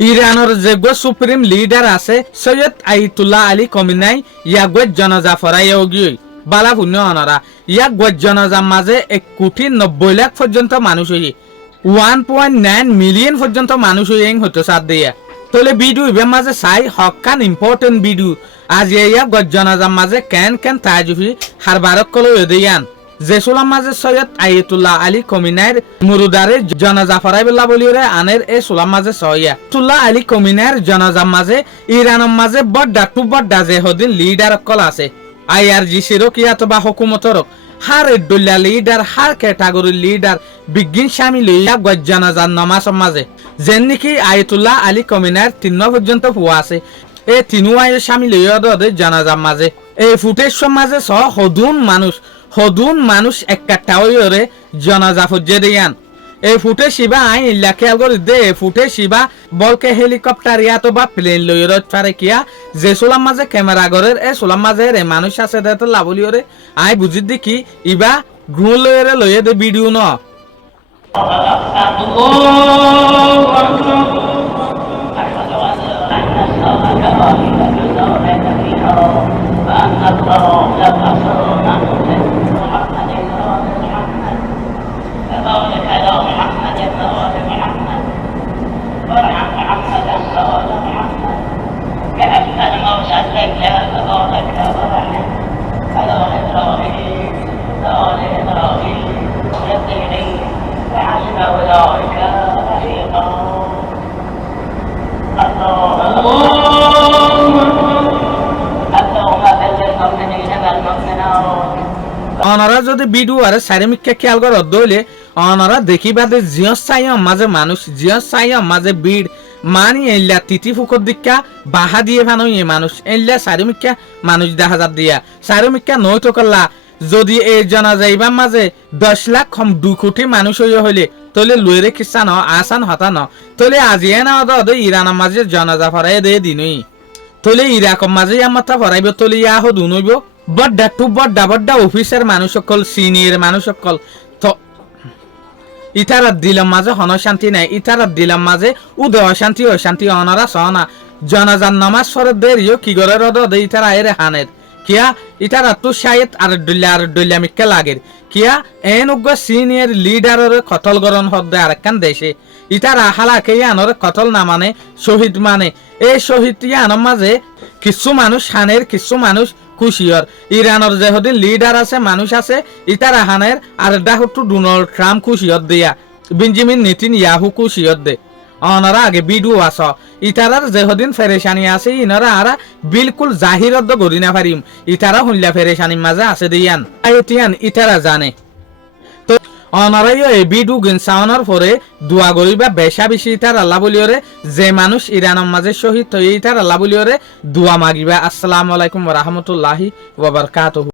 ইরানের যেগো supreme leader আছে সৈয়দ আইতুল্লাহ আলী কমিনাই ইয়াগো জনজা ফরাইও গিয়ে বালা পুণ্য অনরা ইয়াক জনজার মাঝে 1,90,00,000 পর্যন্ত মানুষ হই 1.9 মিলিয়ন পর্যন্ত মানুষ হই হতো সাত দিয়া তলে ভিডিও ইবের মাঝে চাই হকান ইম্পর্টেন্ট ভিডিও আজ ইয়াক জনজার মাঝে কেন কেন তাজুফি হারবারক কলো দেয়ান জেসুলাম মাঝে সৈয়দ আইতুল্লাহ আলী কমিনার মুরুদারে জনাজা ফরাইবুল্লাহ বলিওরে আনের এ সুলাম মাঝে সহিয়া তুল্লাহ আলী কমিনার জনাজা মাঝে ইরানের মাঝে বড্ডা টু বড্ডা যে হদিন লিডার কল আছে IRGC কিয়া তো বা হুকুমতর হার এডুল্লা লিডার হার ক্যাটাগরি লিডার বিজ্ঞান শামিল হইয়া জনাজার নামাজ মাঝে যেন নাকি আইতুল্লাহ আলী কমিনার 3 পর্যন্ত হুয়া আছে এই তিনু আয় শামিল হইয়া জনাজার মাঝে এই ফুটেজ মাঝে সহ হদুন মানুষ একটা ওরে জনাজা ফুজে দিয়ান এই ফুটে শিবা আই ইল্লা খেয়াল করে দে ফুটে শিবা বলকে হেলিকপ্টার ইয়া তো বা প্লেন লইর পারে কিয়া যে সোলাম মাঝে ক্যামেরা গরের এ সোলাম মাঝে রে মানুষ আছে দে তো লাভলি ওরে আই বুঝি দেখি ইবা ঘুম লইয়ে দে ভিডিও ন অনারা যদি ভিডিও আর সারিমিককে খেয়াল করে দইলে অনারা দেখিবা দে জিয়স চাইম মাঝে মানুষ জিয়স চাইম মাঝে ভিড় মানি এল্লা তিতি ফুকর দিকা বাহা দিয়ে ভানো এ মানুষ এল্লা সারিমিককে মানুষ দেখা যা দিয়া সারিমিককে নই তো করলা যদি এই জনা যাইবার মাঝে 10 লাখ কম 2 কোটি মানুষ হইলে তলে লইরে কিসান আসান হতান তলে আজিয়ে না অদ ইরানের মাঝে জনাজা ফরাই দে দিনই তলে ইরাকর মাঝে আমাতা ফরাইব তলে ইয়া হো দুনইব বড্ডা টু বড্ডা অফিসের মানুষ সকল সিনিয়র মানুষ সকল তো ইতারাত দিলাম মাঝে হন শান্তি নাই ইতারাত দিলাম মাঝে উদয় অশান্তি অনারা সহনা জনাজান নামাজ ফরত দেরিও কি করে রদ দে ইতারা এর হানের কিয়া ইতারা তো শায়দ আর ডুল্লা মিক্কা লাগের কিয়া এন উগ্র সিনিয়র লিডারের কতল গরণ হদ্দে আরেকখান দেশে ইতারা হালাকে আনর কতল না মানে শহীদ মানে এই শহীদ ইয়ানোর মাঝে কিছু মানুষ হানের কিছু মানুষ খুশিয়র ইরানের যে হদিন লিডার আছে মানুষ আছে ইতারা হানের আর ডাহটু ডোনাল্ড ট্রাম্প খুশিয়ত দিয়া বেঞ্জামিন নেতানিয়াহু খুশিয়ত দে অনারা আগে ভিডিও আস ইতারার যে হদিন ফেরেশানি আছে ইনারা আরা বিলকুল জাহিরত গরি না পারিম ইতারা হুল্লা ফেরেশানির মাঝে আছে দিয়ান আইতিয়ান ইতারা জানে তো অনারাইও এই ভিডিও গিনসাওনার পরে দোয়া গরিবা বেশা বেশি ইতার আল্লাহ বলিওরে যে মানুষ ইরানের মাঝে শহীদ হয়ে ইতার আল্লাহ বলিওরে দোয়া মাগিবা। আসসালামু আলাইকুম ওয়া রাহমাতুল্লাহি ওয়া বারাকাতুহু।